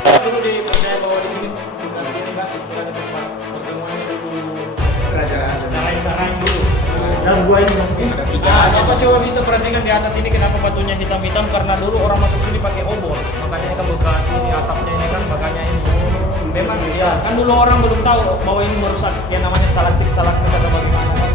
Dulu dipercaya bahwa di sini bukan sini kan istilahnya tempat pertemuan dulu Kerajaan. Tarain dulu. Dalam gua ini maksudnya ada tiga. Bapak coba bisa perhatikan di atas ini kenapa batunya hitam-hitam karena dulu orang masuk sini pakai obor. Makanya ini kan bekas ini asapnya ini kan makanya ini. Memang ya kan dulu orang belum tahu bahwa ini merusak yang namanya stalaktit stalagmit atau bagaimana kan.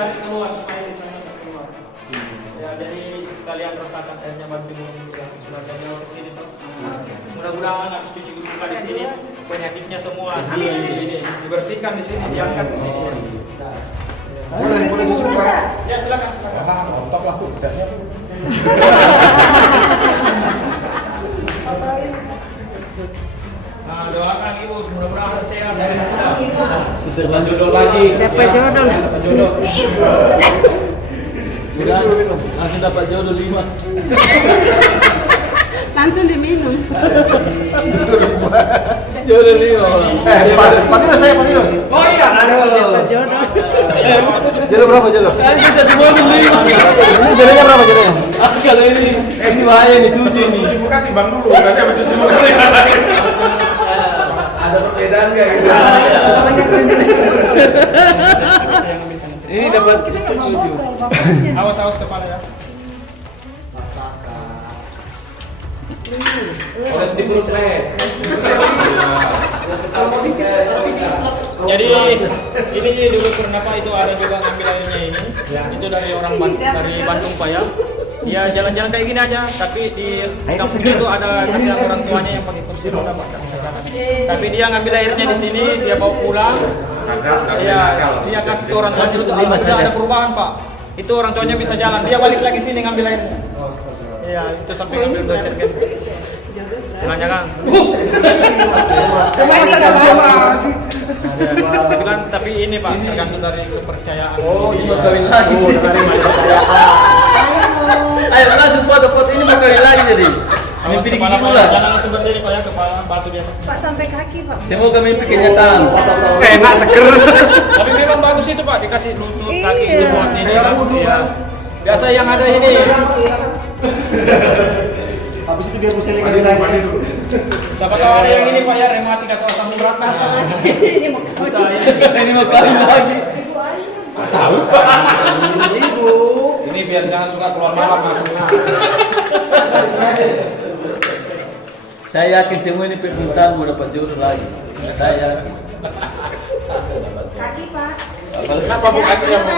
ditarik keluar supaya sisanya bisa keluar. Ya, jadi sekalian rasakan airnya bantu juga sebagainya ke sini tuh. Mudah-mudahan habis cuci muka di sini penyakitnya semua dibersihkan di sini, diangkat di sini. Boleh dibuka. Ya silakan silakan. Ah, otak lah tuh bedanya. Nah, doakan ibu mudah-mudahan sehat dari muda. Sudah jodoh lagi. Dapat jodoh. Dapat jodoh. Udah langsung dapat jodoh 5. Langsung diminum. Jodoh Leo. Patilos saya, Patilos. Oh iya, Jodoh. Jodoh berapa jodoh? Kan bisa di mobil Leo. Ini jodohnya berapa jodohnya? Kalau ini bahaya nih 7 ini. Cuci muka timbang dulu, nanti habis cuci muka. Ada perbedaan nggak gitu? Ini dapat Kita nggak mau botol, bapaknya. Awas kepala ya. Harus dikurus nih. Jadi ini dulu kenapa itu ada juga ngambil airnya ini? Itu dari orang dari Bandung Pak ya. Dia jalan-jalan kayak gini aja, tapi di kampung itu ada kasihan orang tuanya yang pakai kursi roda Pak. Tapi dia ngambil airnya di sini, dia bawa pulang. Iya, dia kasih ke orang tuanya itu sudah ada perubahan Pak. Itu orang tuanya bisa jalan, dia balik lagi sini ngambil airnya. Iya, itu sampai ngambil 2 cergen. Setengahnya kan. Kembali ke bawah. Itu kan, tapi ini Pak, tergantung dari kepercayaan. Oh, ini mau kawin lagi. Ayo langsung foto-foto ini mau kawin lagi jadi. Mimpi di Kepala gigi Pak, lah. jangan langsung berdiri Pak ya, kepala batu di atasnya. Pak sampai kaki, Pak. Semoga mimpi kenyataan. Enak seger. Tapi memang bagus itu Pak, dikasih lutut, kaki, Iya. lutut ini kan. Iya. Biasa yang ada ini. Habis itu biar musim lagi dulu. Siapa tahu ada yang ini Pak ya, rematik atau asam urat. Ini mau Bisa ya. Ini mau kawin lagi. Tahu? Ibu. Ini biar jangan suka keluar malam Mas. Saya yakin semua ini permintaan mau dapat jodoh lagi. Saya kaki, Pak. Kenapa bu kakinya bu?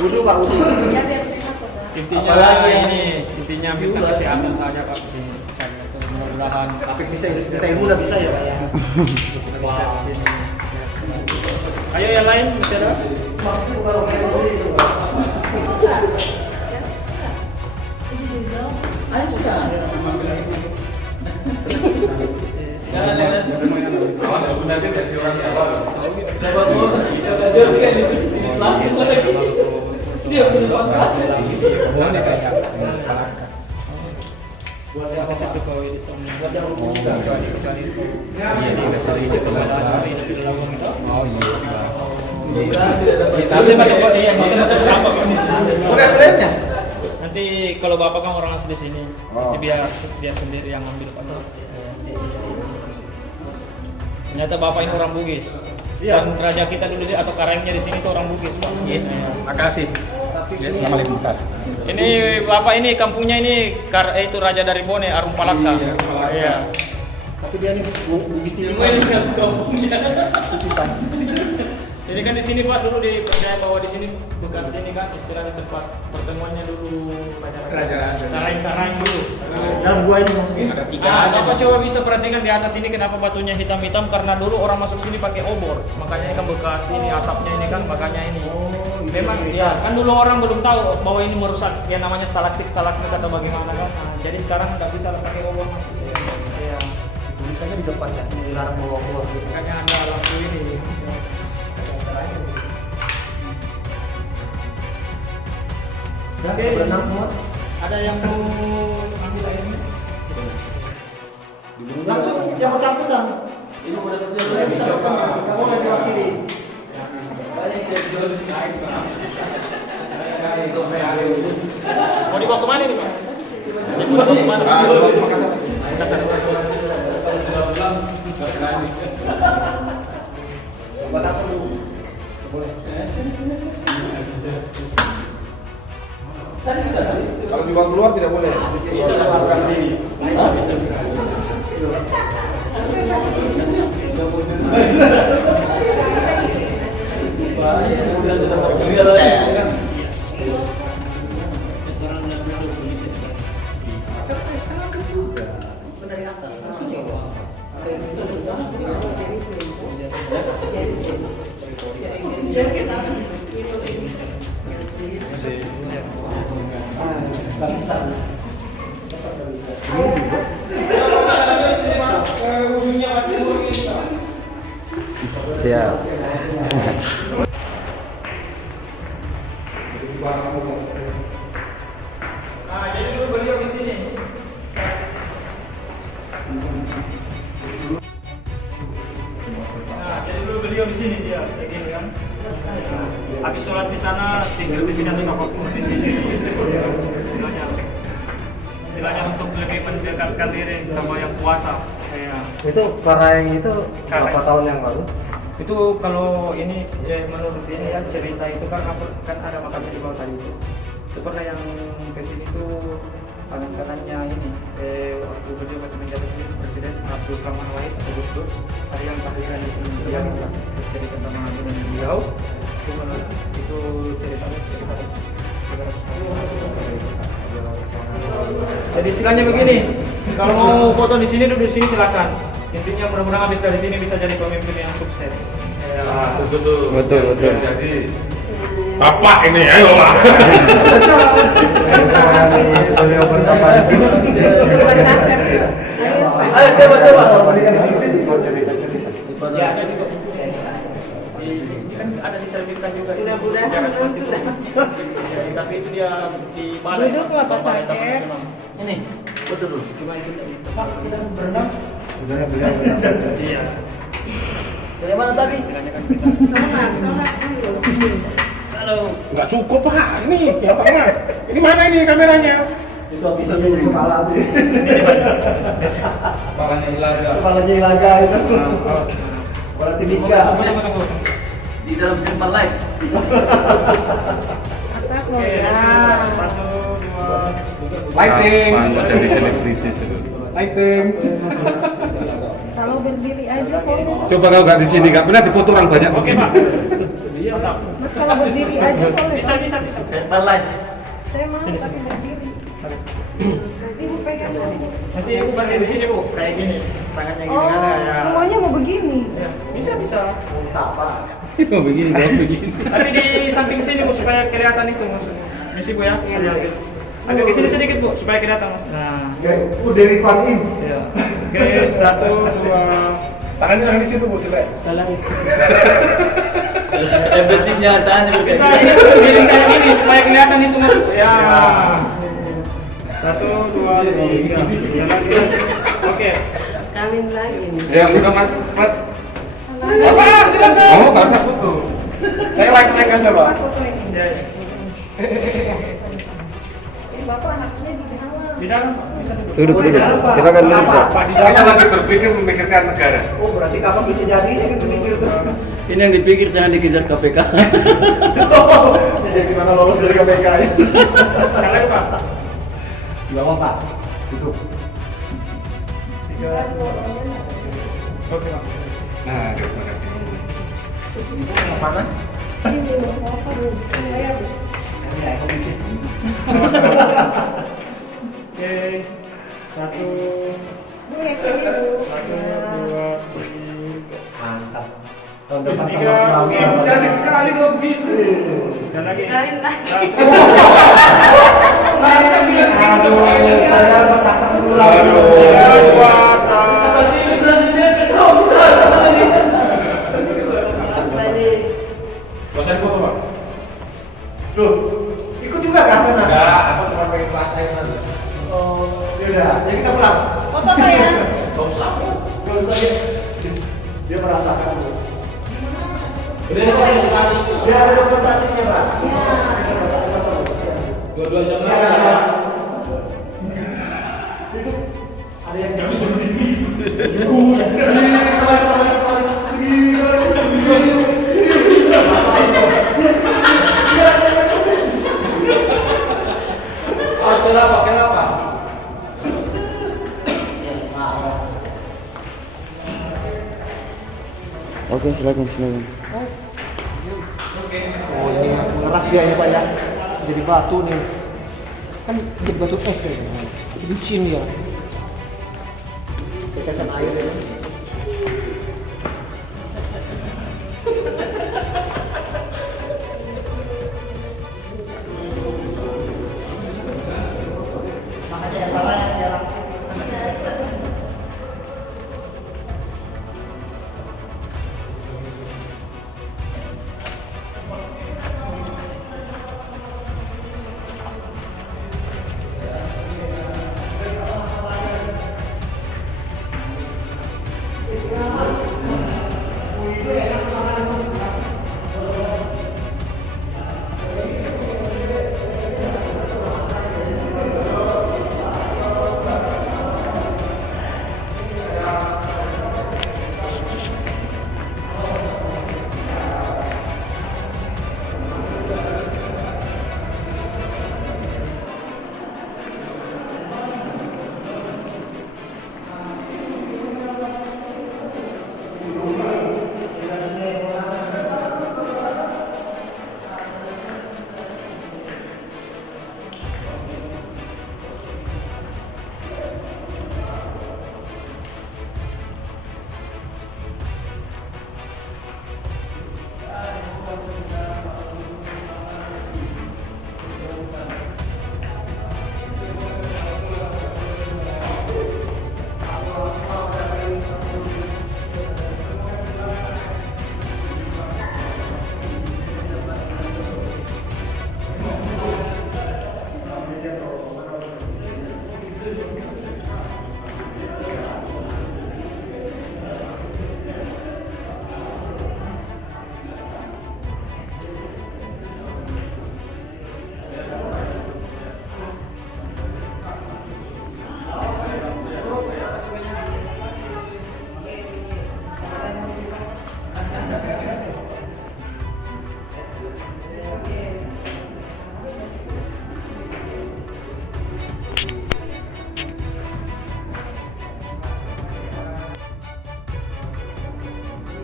Duduk Pak, duduk. Ya biar sehat, Pak. Intinya Apalagi ini, intinya minta kesehatan saja Pak di sini. Saya itu mudah-mudahan Tapi bisa kita ilmu udah bisa ya Pak ya. bisa di sini. Ayo yang lain masih ada? Udah belinya. Nanti kalau bapak kan orang asli sini, nanti biar sendiri yang ambil Pak. Ternyata bapak ini orang Bugis. Dan raja kita dulu atau karangnya di sini tuh orang Bugis Pak. makasih. Assalamualaikum. Ini bapak ini kampungnya ini itu raja dari Bone, Arum Palaka. Iya. Tapi dia nih bugis tinggi. Jadi kan di sini Pak dulu dipercaya bahwa di sini bekas ini kan istilahnya tempat pertemuannya dulu kerajaan. Karang dulu. Dalam gua ini masukin ada Bapak coba bisa perhatikan di atas ini kenapa batunya hitam-hitam karena dulu orang masuk sini pakai obor. Makanya ini kan bekas ini asapnya ini kan makanya ini. Memang ya kan dulu orang belum tahu bahwa ini merusak yang namanya stalaktik atau bagaimana kan. Nah, jadi sekarang nggak bisa pakai obor masuk sini. Iya. tulisannya di depannya dilarang bawa keluar gitu. Makanya Anda lampu ini. Oke, berenang semua. Ada yang mau ambil airnya? Langsung yang bersangkutan. Ini udah terjadi. Yang bersangkutan nggak boleh diwakili. Mau dibawa kemana nih Pak? Mau dibawa kemana? Makassar. Makassar. Buat apa dulu? Nggak boleh. Kalau dibawa keluar tidak boleh. Bisa lah. Makassar sendiri. Dari atas. Nggak bisa. Siap. Nah, jadi dulu beliau di sini. habis sholat di sana tinggal di sini atau apapun di sini. Istilahnya untuk lebih mendekatkan diri sama yang puasa. Ya. Itu karena yang itu Karena- berapa tahun yang lalu? Itu kalau ini menurut ini ya cerita itu kan ada makamnya di bawah tadi itu. Itu pernah yang kesini tuh kanannya ini waktu beliau masih menjadi presiden Abdul Rahman Wahid atau Gus Dur, ada yang tahlilan di sini dia minta cerita sama beliau itu ceritanya cerita 300 tahun. Jadi istilahnya begini, kalau mau foto di sini duduk di sini silakan. Intinya mudah-mudahan habis dari sini bisa jadi pemimpin yang sukses. Ya. Betul. Jadi Bapak ini ayo Pak. Beliau berapa di sini? Ayo coba. Ya ada juga. Kan ada diterbitkan juga. Mudah-mudahan seperti itu. Ya, tapi itu dia di balai. Duduk lah, Pak Balai Saker. Taman Nasional. Ini, betul dulu. Cuma itu tidak gitu. Sebenarnya beliau benar. Iya. Dari mana tadi? Istilahnya kan kita. Halo. Enggak cukup Pak. Ini yang tengah. Ini mana ini kameranya? Itu bisa jadi kepala tuh. Kepalanya Ilaga. Kepalanya Ilaga itu. Awas. Kepala Timika. Di dalam tempat live. Atas mau Oke, ya. 1, 2, 3. Lighting. Jadi selebritis itu. Lighting. Kalau berdiri aja foto. Coba kalau nggak di sini, nggak pernah dipoto orang banyak Oke, begini. Pak. Iya, Pak. Mas kalau berdiri aja boleh. Bisa. Tempat live. Saya mau Sini. tapi berdiri. Ibu pegang aku. Nanti ibu berdiri di sini, Bu. Kayak gini. Tangannya gini Oh, kan ya. semuanya mau begini. Ya, bisa. Oh, begini, begini. Tapi di samping sini Bu supaya kelihatan itu maksudnya. Misi Bu ya. Saya ambil. Agak ke sini sedikit Bu supaya kelihatan Mas. Nah. Dewi Kwan Im. Ya. Oke, 1, 2. Tangannya yang di situ Bu, coba. Sekali lagi. Yang penting nyatanya juga. Bisa ini miring kayak gini supaya kelihatan itu Mas. Ya. 1, 2, 3. Sekali lagi. Oke. Kawin lagi. Yang buka Mas. Mat. Bapak, silakan. Oh, nggak usah foto. Saya like aja, Pak. Mas foto ini. Ya. Bapak anaknya di dalam. Di dalam Pak. Bisa duduk. Duduk. Silakan duduk, Pak. Pak di Kita dalam. lagi berpikir memikirkan negara. Oh, berarti kapan bisa jadi ini kan berpikir tuh. Ini yang dipikir jangan dikejar KPK. Jadi gimana lolos dari KPK ya? Sekali lagi Pak. Gak Pak. Duduk. 3. Oke Pak. Nah, terima kasih. Mana? Ini mau apa Bu? Saya Bu. Ya, aku pikir sih. Oke. 1, Bu lihat sini Bu. 2, 3. Mantap. Tahun depan Tiga. sama Tsunami. Bisa asik sekali kalau begitu. Dan lagi. Kawin lagi. Aduh, saya masakan dulu lah. Puasa. Dosen foto, Pak. Loh, ikut juga kan sana? Enggak, aku cuma pengen rasain aja. Oh, yaudah, ya kita pulang. Foto Pak ya. Gak usah, gak usah ya. Dia merasakan. Dia ada dokumentasinya, Pak. Dua-dua jam Iya. Itu ada yang nggak bisa berdiri. Oke, silakan. Oh, ini ngeras dia ya, Pak ya. Jadi batu nih. Kan jadi batu es kayaknya. Licin ya. Tetesan air ya.